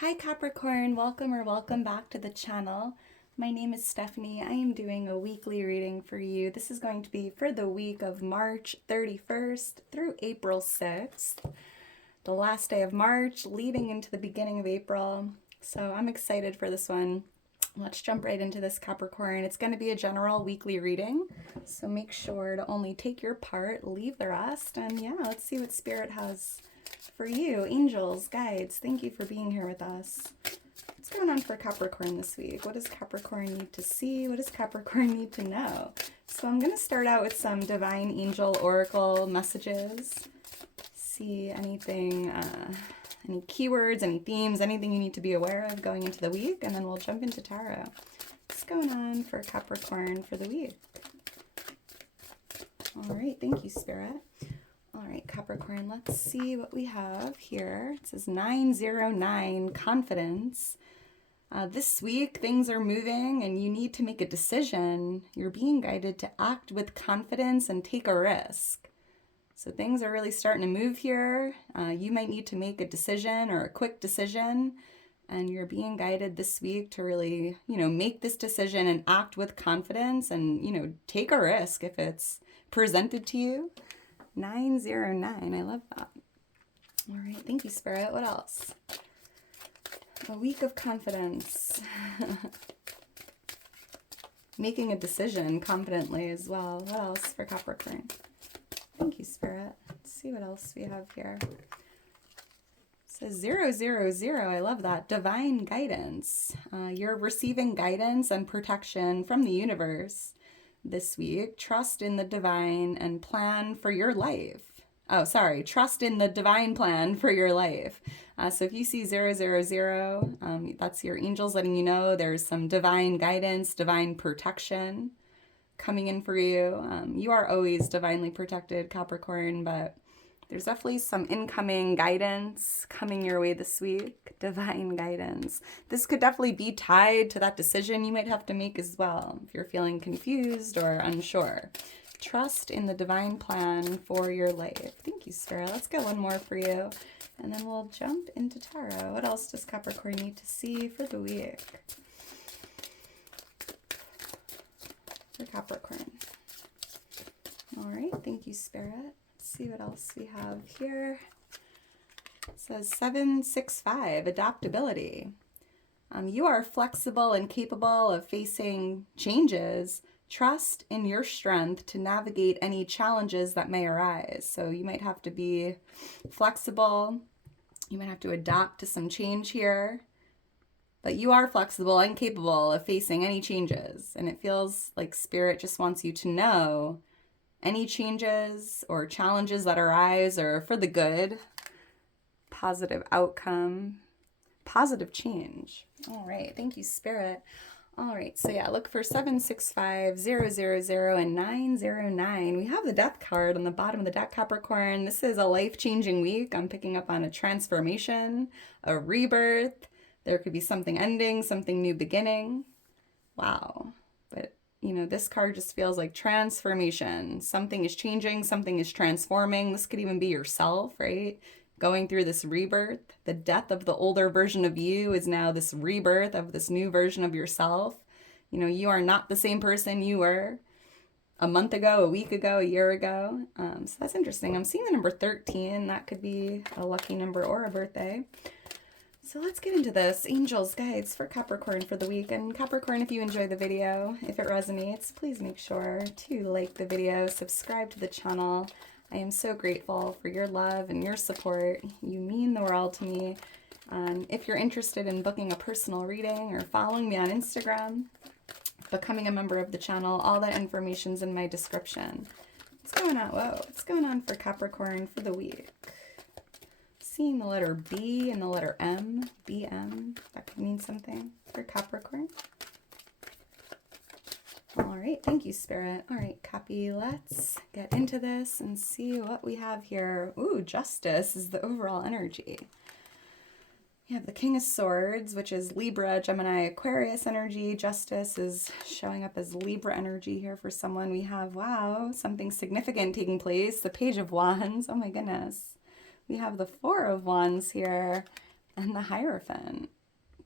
Hi Capricorn, welcome or welcome back to the channel. My name is Stephanie. I am doing a weekly reading for you. This is going to be for the week of March 31st through April 6th, the last day of March leading into the beginning of April. So I'm excited for this one. Let's jump right into this, Capricorn. It's going to be a general weekly reading, so make sure to only take your part, leave the rest, and yeah, let's see what Spirit has for you. Angels, guides, thank you for being here with us. What's going on for Capricorn this week? What does Capricorn need to see? What does Capricorn need to know? So I'm going to start out with some divine angel oracle messages. See anything, any keywords, any themes, anything you need to be aware of going into the week, and then we'll jump into tarot. What's going on for Capricorn for the week? All right, thank you, Spirit. All right, Capricorn, let's see what we have here. It says 909, confidence. This week, things are moving and you need to make a decision. You're being guided to act with confidence and take a risk. So things are really starting to move here. You might need to make a decision or a quick decision, and you're being guided this week to really, make this decision and act with confidence and, take a risk if it's presented to you. 909, I love that. All right, thank you, Spirit. What else? A week of confidence. Making a decision confidently as well. What else for Capricorn? Thank you, Spirit. Let's see what else we have here. It says 000. I love that. Divine guidance. You're receiving guidance and protection from the universe this week. Trust in the divine and plan for your life. Trust in the divine plan for your life. So if you see 000, that's your angels letting you know there's some divine guidance, divine protection coming in for you. You are always divinely protected, Capricorn, but there's definitely some incoming guidance coming your way this week. Divine guidance. This could definitely be tied to that decision you might have to make as well if you're feeling confused or unsure. Trust in the divine plan for your life. Thank you, Spirit. Let's get one more for you, and then we'll jump into tarot. What else does Capricorn need to see for the week? For Capricorn. All right. Thank you, Spirit. See what else we have here. It says 765, adaptability. You are flexible and capable of facing changes. Trust in your strength to navigate any challenges that may arise. So you might have to be flexible. You might have to adapt to some change here. But you are flexible and capable of facing any changes. And it feels like Spirit just wants you to know any changes or challenges that arise are for the good, positive outcome, positive change. All right, thank you, Spirit. All right, so yeah, look for 765, 000, and 909. We have the Death card on the bottom of the deck, Capricorn. This is a life-changing week. I'm picking up on a transformation, a rebirth. There could be something ending, something new beginning. Wow. But this card just feels like transformation. Something is changing, something is transforming. This could even be yourself, right? Going through this rebirth. The death of the older version of you is now this rebirth of this new version of yourself. You are not the same person you were a month ago, a week ago, a year ago. So that's interesting. I'm seeing the number 13. That could be a lucky number or a birthday. So let's get into this. Angels, guides for Capricorn for the week. And Capricorn, if you enjoy the video, if it resonates, please make sure to like the video, subscribe to the channel. I am so grateful for your love and your support. You mean the world to me. If you're interested in booking a personal reading or following me on Instagram, becoming a member of the channel, all that information's in my description. What's going on? Whoa, what's going on for Capricorn for the week? Seeing the letter B and the letter M, BM, that could mean something for Capricorn. All right, thank you, Spirit. All right, Cappy, let's get into this and see what we have here. Ooh, Justice is the overall energy. We have the King of Swords, which is Libra, Gemini, Aquarius energy. Justice is showing up as Libra energy here for someone. We have, wow, something significant taking place. The Page of Wands, oh my goodness. We have the Four of Wands here, And the Hierophant.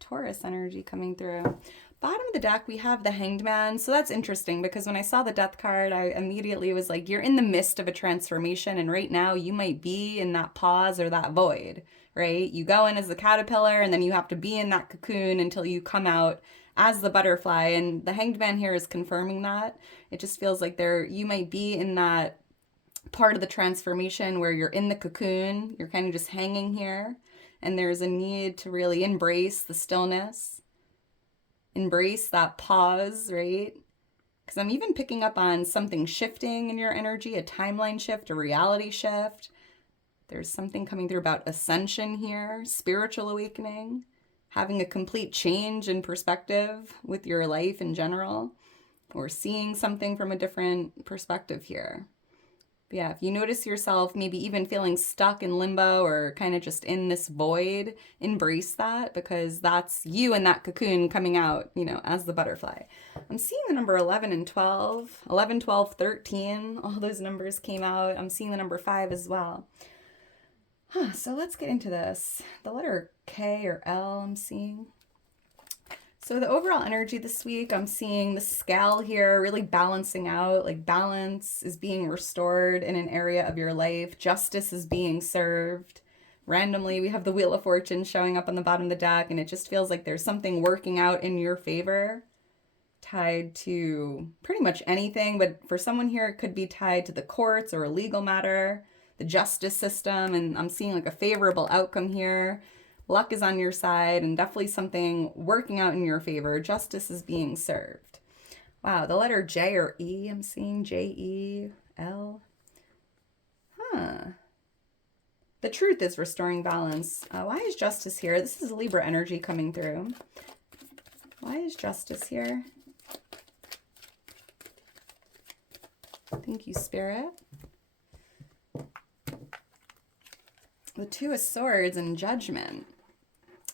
Taurus energy coming through. Bottom of the deck, we have the Hanged Man. So that's interesting because when I saw the Death card, I immediately was like, you're in the midst of a transformation. And right now you might be in that pause or that void, right? You go in as the caterpillar and then you have to be in that cocoon until you come out as the butterfly. And the Hanged Man here is confirming that. It just feels like you might be in that part of the transformation where you're in the cocoon. You're kind of just hanging here. And there's a need to really embrace the stillness, embrace that pause, right? Because I'm even picking up on something shifting in your energy, a timeline shift, a reality shift. There's something coming through about ascension here, spiritual awakening, having a complete change in perspective with your life in general, or seeing something from a different perspective here. Yeah, if you notice yourself maybe even feeling stuck in limbo or kind of just in this void, embrace that because that's you in that cocoon coming out, as the butterfly. I'm seeing the number 11 and 12, 11, 12, 13. All those numbers came out. I'm seeing the number 5 as well. So let's get into this. The letter K or L I'm seeing. So the overall energy this week, I'm seeing the scale here really balancing out, like balance is being restored in an area of your life. Justice is being served. Randomly, we have the Wheel of Fortune showing up on the bottom of the deck, and it just feels like there's something working out in your favor, tied to pretty much anything. But for someone here, it could be tied to the courts or a legal matter, the justice system, and I'm seeing like a favorable outcome here. Luck is on your side and definitely something working out in your favor. Justice is being served. Wow, the letter J or E, I'm seeing J-E-L. The truth is restoring balance. Why is justice here? This is Libra energy coming through. Why is justice here? Thank you, Spirit. The Two of Swords and Judgment.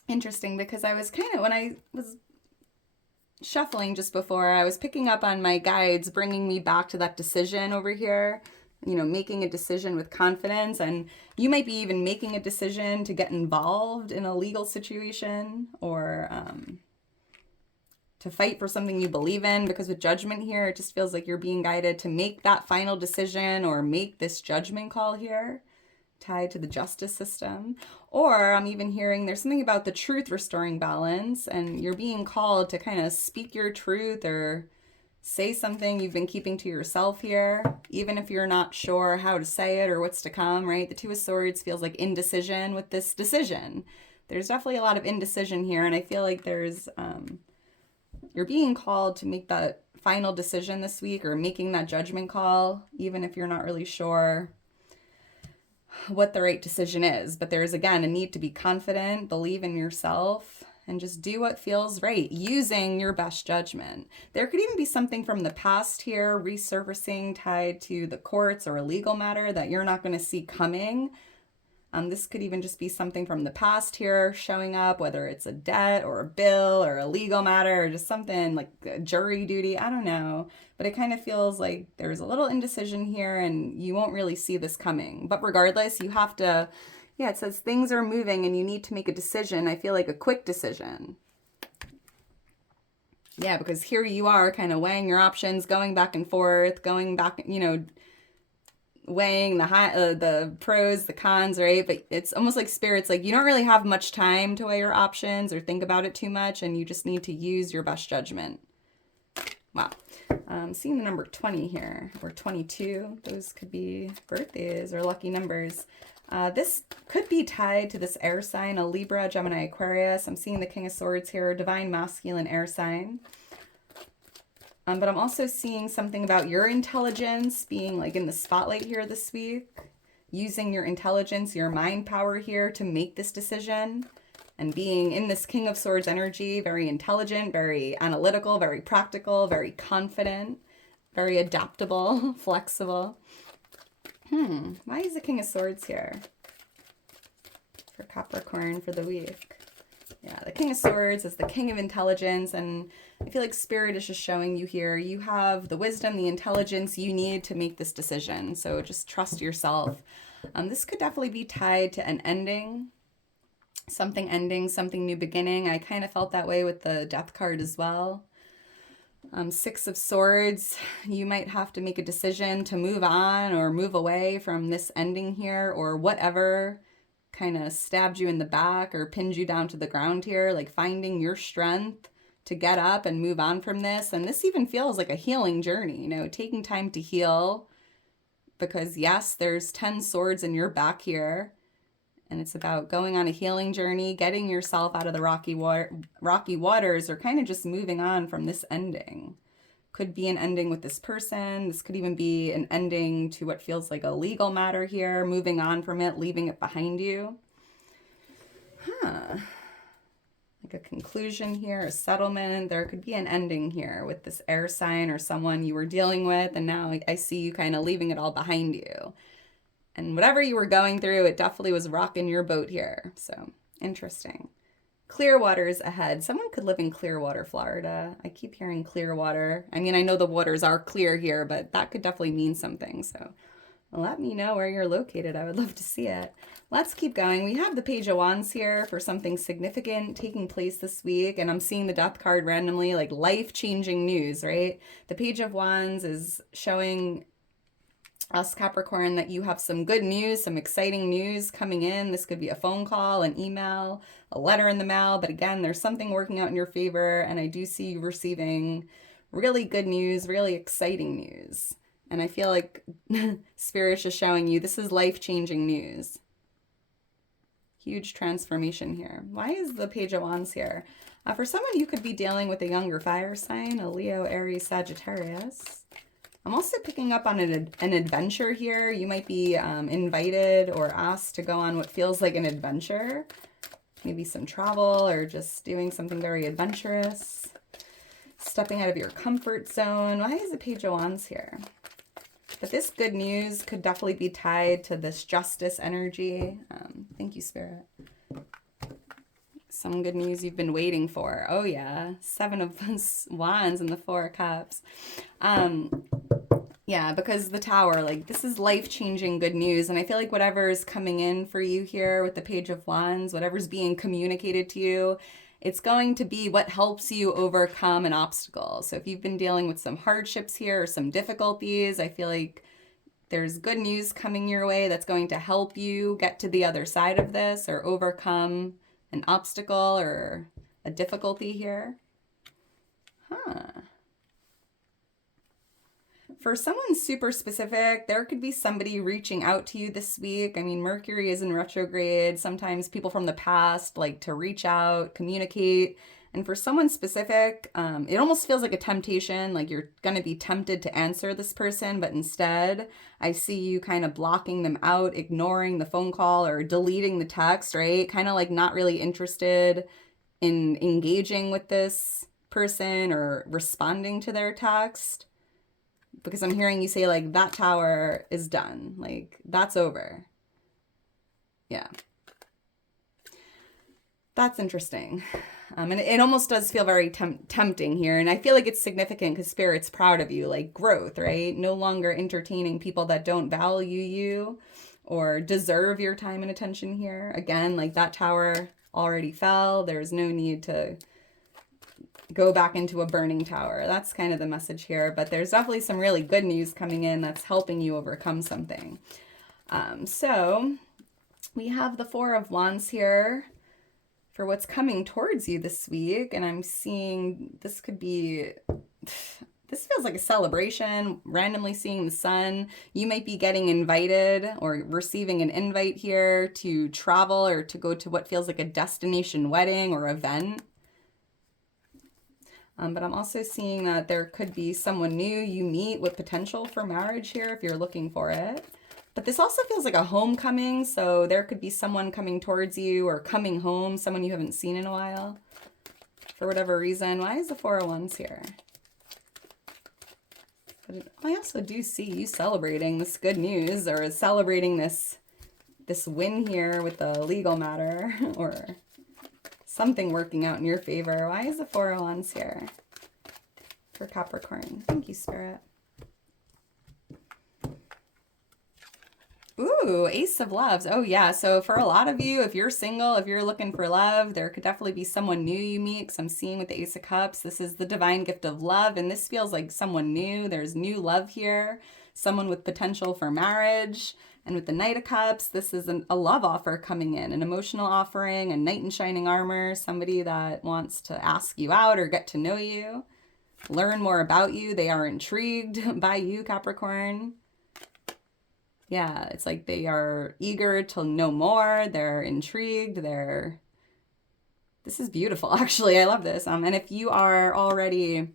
Interesting because I was when I was shuffling just before, I was picking up on my guides bringing me back to that decision over here, making a decision with confidence. And you might be even making a decision to get involved in a legal situation or to fight for something you believe in, because with Judgment here, it just feels like you're being guided to make that final decision or make this judgment call here, tied to the justice system. Or I'm even hearing there's something about the truth restoring balance, and you're being called to kind of speak your truth or say something you've been keeping to yourself here, even if you're not sure how to say it or what's to come, right? The Two of Swords feels like indecision with this decision. There's definitely a lot of indecision here, and I feel like there's you're being called to make that final decision this week or making that judgment call, even if you're not really sure what the right decision is. But there's, again, a need to be confident, believe in yourself, and just do what feels right, using your best judgment. There could even be something from the past here resurfacing tied to the courts or a legal matter that you're not going to see coming. This could even just be something from the past here showing up, whether it's a debt or a bill or a legal matter or just something like a jury duty. I don't know. But it kind of feels like there's a little indecision here and you won't really see this coming. But regardless, you have to, it says things are moving and you need to make a decision. I feel like a quick decision. Yeah, because here you are kind of weighing your options, going back and forth, going back, weighing the pros, the cons, right? But it's almost like Spirit's like you don't really have much time to weigh your options or think about it too much, and you just need to use your best judgment. Wow. Seeing the number 20 here, or 22. Those could be birthdays or lucky numbers. This could be tied to this air sign, a Libra, Gemini, Aquarius. I'm seeing the King of Swords here, divine masculine air sign. But I'm also seeing something about your intelligence being like in the spotlight here this week, using your intelligence, your mind power here to make this decision, and being in this King of Swords energy, very intelligent, very analytical, very practical, very confident, very adaptable, flexible. Why is the King of Swords here for Capricorn for the week? Yeah, the King of Swords is the King of Intelligence, and I feel like Spirit is just showing you here, you have the wisdom, the intelligence you need to make this decision, so just trust yourself. This could definitely be tied to an ending, Something ending, something new beginning. I kind of felt that way with the Death card as well. Six of Swords, you might have to make a decision to move on or move away from this ending here, or whatever kind of stabbed you in the back or pinned you down to the ground here, like finding your strength to get up and move on from this. And this even feels like a healing journey, you know, taking time to heal, because yes, there's 10 swords in your back here. And it's about going on a healing journey, getting yourself out of the rocky waters, or kind of just moving on from this ending. Could be an ending with this person. This could even be an ending to what feels like a legal matter here, moving on from it, leaving it behind you. Like a conclusion here, a settlement. There could be an ending here with this air sign or someone you were dealing with, and now I see you kind of leaving it all behind you. And whatever you were going through, it definitely was rocking your boat here. So, interesting. Clear waters ahead. Someone could live in Clearwater, Florida. I keep hearing Clearwater. I mean, I know the waters are clear here, but that could definitely mean something. So, let me know where you're located. I would love to see it. Let's keep going. We have the Page of Wands here for something significant taking place this week. And I'm seeing the Death card randomly, like life-changing news, right? The Page of Wands is showing us, Capricorn, that you have some good news, some exciting news coming in. This could be a phone call, an email, a letter in the mail. But again, there's something working out in your favor. And I do see you receiving really good news, really exciting news. And I feel like Spirit is just showing you this is life-changing news. Huge transformation here. Why is the Page of Wands here? For someone, you could be dealing with a younger fire sign, a Leo, Aries, Sagittarius. I'm also picking up on an adventure here. You might be invited or asked to go on what feels like an adventure. Maybe some travel or just doing something very adventurous. Stepping out of your comfort zone. Why is the Page of Wands here? But this good news could definitely be tied to this justice energy. Thank you, Spirit. Some good news you've been waiting for. Oh, yeah. 7 of Wands and the 4 of Cups. Yeah, because the Tower, like, this is life-changing good news. And I feel like whatever is coming in for you here with the Page of Wands, whatever's being communicated to you, it's going to be what helps you overcome an obstacle. So if you've been dealing with some hardships here or some difficulties, I feel like there's good news coming your way that's going to help you get to the other side of this or overcome an obstacle or a difficulty here. For someone super specific, there could be somebody reaching out to you this week. I mean, Mercury is in retrograde. Sometimes people from the past like to reach out, communicate. And for someone specific, it almost feels like a temptation, like you're going to be tempted to answer this person, but instead I see you kind of blocking them out, ignoring the phone call or deleting the text, right? Kind of like not really interested in engaging with this person or responding to their text. Because I'm hearing you say, like, that tower is done. Like, that's over. Yeah. That's interesting. And it almost does feel very tempting here. And I feel like it's significant because Spirit's proud of you. Like, growth, right? No longer entertaining people that don't value you or deserve your time and attention here. Again, like, that tower already fell. There's no need to go back into a burning tower. That's kind of the message here, but there's definitely some really good news coming in that's helping you overcome something. So we have the 4 of Wands here for what's coming towards you this week, and I'm seeing this could be, this feels like a celebration, randomly seeing the sun. You might be getting invited or receiving an invite here to travel or to go to what feels like a destination wedding or event. But I'm also seeing that there could be someone new you meet with potential for marriage here if you're looking for it. But this also feels like a homecoming, so there could be someone coming towards you or coming home, someone you haven't seen in a while for whatever reason. Why is the 4 of Wands here? But I also do see you celebrating this good news or celebrating this win here with the legal matter or something working out in your favor. Why is the 4 of Wands here for Capricorn? Thank you, Spirit. Ooh, Ace of Loves. Oh, yeah. So for a lot of you, if you're single, if you're looking for love, there could definitely be someone new you meet. Because I'm seeing with the Ace of Cups, this is the divine gift of love. And this feels like someone new. There's new love here, someone with potential for marriage. And with the Knight of Cups, this is a love offer coming in, an emotional offering, a knight in shining armor, somebody that wants to ask you out or get to know you, learn more about you. They are intrigued by you, Capricorn. Yeah, it's like they are eager to know more. They're intrigued. This is beautiful, actually. I love this. And if you are already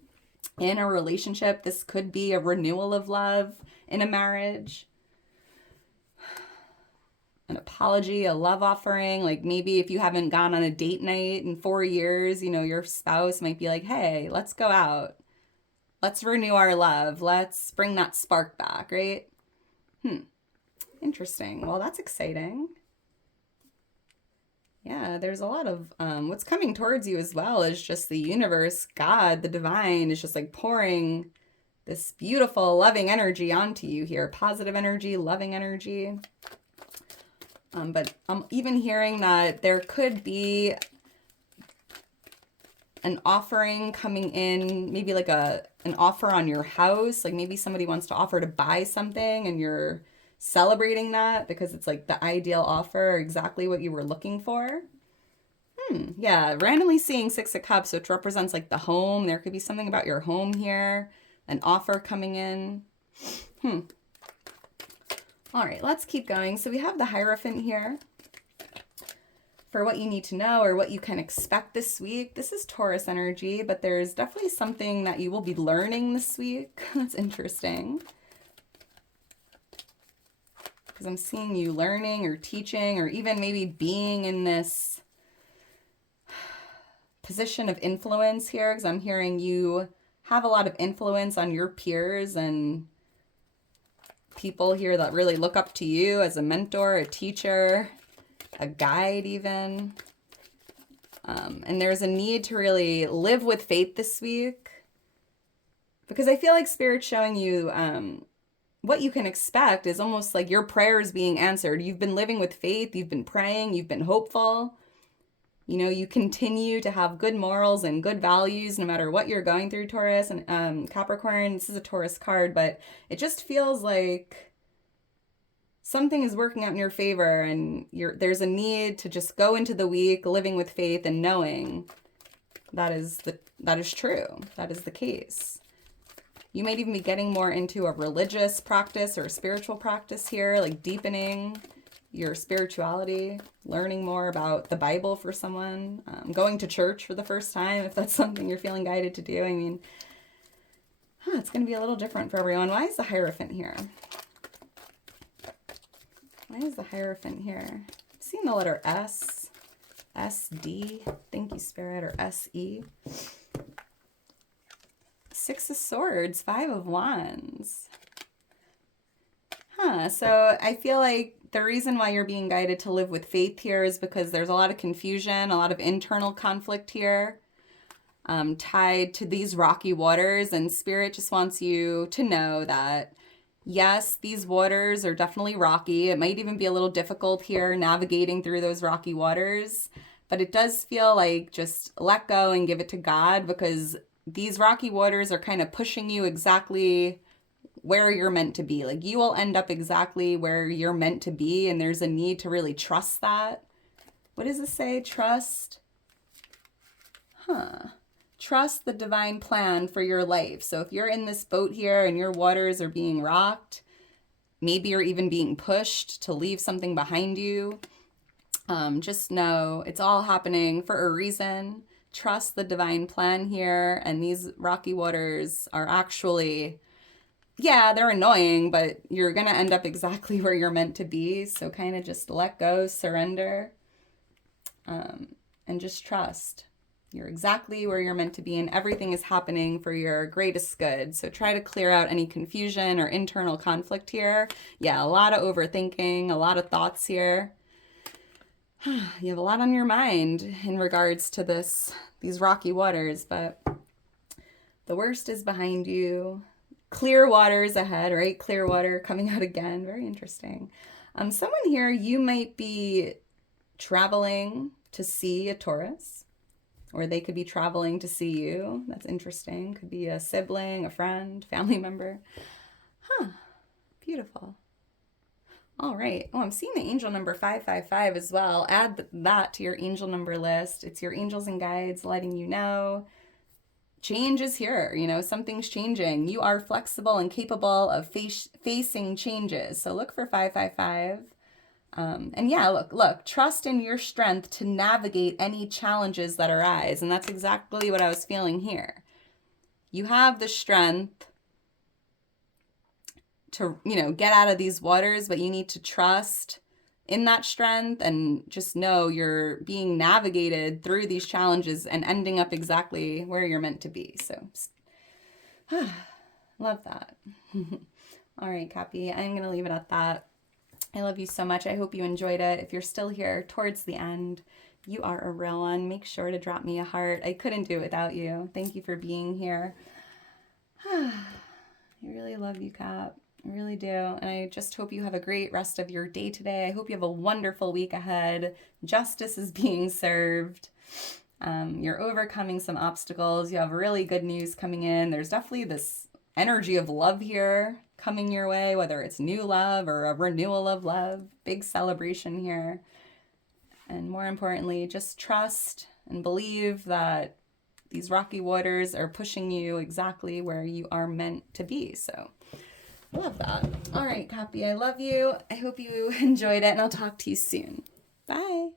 in a relationship, this could be a renewal of love in a marriage. An apology, a love offering. Like maybe if you haven't gone on a date night in 4 years, your spouse might be like, hey, let's go out. Let's renew our love. Let's bring that spark back, right? Interesting. Well, that's exciting. Yeah, there's a lot of what's coming towards you as well is just the universe, God, the divine is just like pouring this beautiful, loving energy onto you here. Positive energy, loving energy. But I'm even hearing that there could be an offering coming in, maybe like an offer on your house. Like maybe somebody wants to offer to buy something and you're celebrating that because it's like the ideal offer or exactly what you were looking for. Yeah, randomly seeing Six of Cups, which represents like the home. There could be something about your home here, an offer coming in. All right, let's keep going. So we have the Hierophant here for what you need to know or what you can expect this week. This is Taurus energy, but there's definitely something that you will be learning this week. That's interesting. Because I'm seeing you learning or teaching or even maybe being in this position of influence here, because I'm hearing you have a lot of influence on your peers and people here that really look up to you as a mentor, a teacher, a guide even. And there's a need to really live with faith this week because I feel like Spirit's showing you what you can expect is almost like your prayers being answered. You've been living with faith, you've been praying, you've been hopeful. You continue to have good morals and good values no matter what you're going through, Taurus. And Capricorn, this is a Taurus card, but it just feels like something is working out in your favor and there's a need to just go into the week living with faith and knowing that is true. That is the case. You might even be getting more into a religious practice or a spiritual practice here, like deepening your spirituality, learning more about the Bible for someone, going to church for the first time, if that's something you're feeling guided to do. I mean, it's going to be a little different for everyone. Why is the Hierophant here? Why is the Hierophant here? I'm seeing the letter S, S-D, thank you, Spirit, or S-E. Six of Swords, Five of Wands. So I feel like the reason why you're being guided to live with faith here is because there's a lot of confusion, a lot of internal conflict here tied to these rocky waters. And Spirit just wants you to know that, yes, these waters are definitely rocky. It might even be a little difficult here navigating through those rocky waters. But it does feel like just let go and give it to God because these rocky waters are kind of pushing you exactly where you're meant to be. Like you will end up exactly where you're meant to be, and there's a need to really trust that. What does it say? Trust? Trust the divine plan for your life. So if you're in this boat here and your waters are being rocked, maybe you're even being pushed to leave something behind you, just know it's all happening for a reason. Trust the divine plan here, and these rocky waters are actually, yeah, they're annoying, but you're going to end up exactly where you're meant to be. So kind of just let go, surrender, and just trust. You're exactly where you're meant to be, and everything is happening for your greatest good. So try to clear out any confusion or internal conflict here. Yeah, a lot of overthinking, a lot of thoughts here. You have a lot on your mind in regards to these rocky waters, but the worst is behind you. Clear waters ahead, right? Clear water coming out again. Very interesting. Someone here, you might be traveling to see a Taurus, or they could be traveling to see you. That's interesting. Could be a sibling, a friend, family member. Huh. Beautiful. All right. Oh, I'm seeing the angel number 555 as well. Add that to your angel number list. It's your angels and guides letting you know change is here. You know, something's changing. You are flexible and capable of facing changes. So look for 555. And yeah, look, trust in your strength to navigate any challenges that arise. And that's exactly what I was feeling here. You have the strength to, you know, get out of these waters, but you need to trust in that strength and just know you're being navigated through these challenges and ending up exactly where you're meant to be. So love that. All right, Cappy, I'm going to leave it at that. I love you so much. I hope you enjoyed it. If you're still here towards the end, you are a real one. Make sure to drop me a heart. I couldn't do it without you. Thank you for being here. I really love you, Cap. I really do. And I just hope you have a great rest of your day today. I hope you have a wonderful week ahead. Justice is being served. You're overcoming some obstacles. You have really good news coming in. There's definitely this energy of love here coming your way, whether it's new love or a renewal of love. Big celebration here. And more importantly, just trust and believe that these rocky waters are pushing you exactly where you are meant to be. So I love that. All right, Cappy, I love you. I hope you enjoyed it, and I'll talk to you soon. Bye.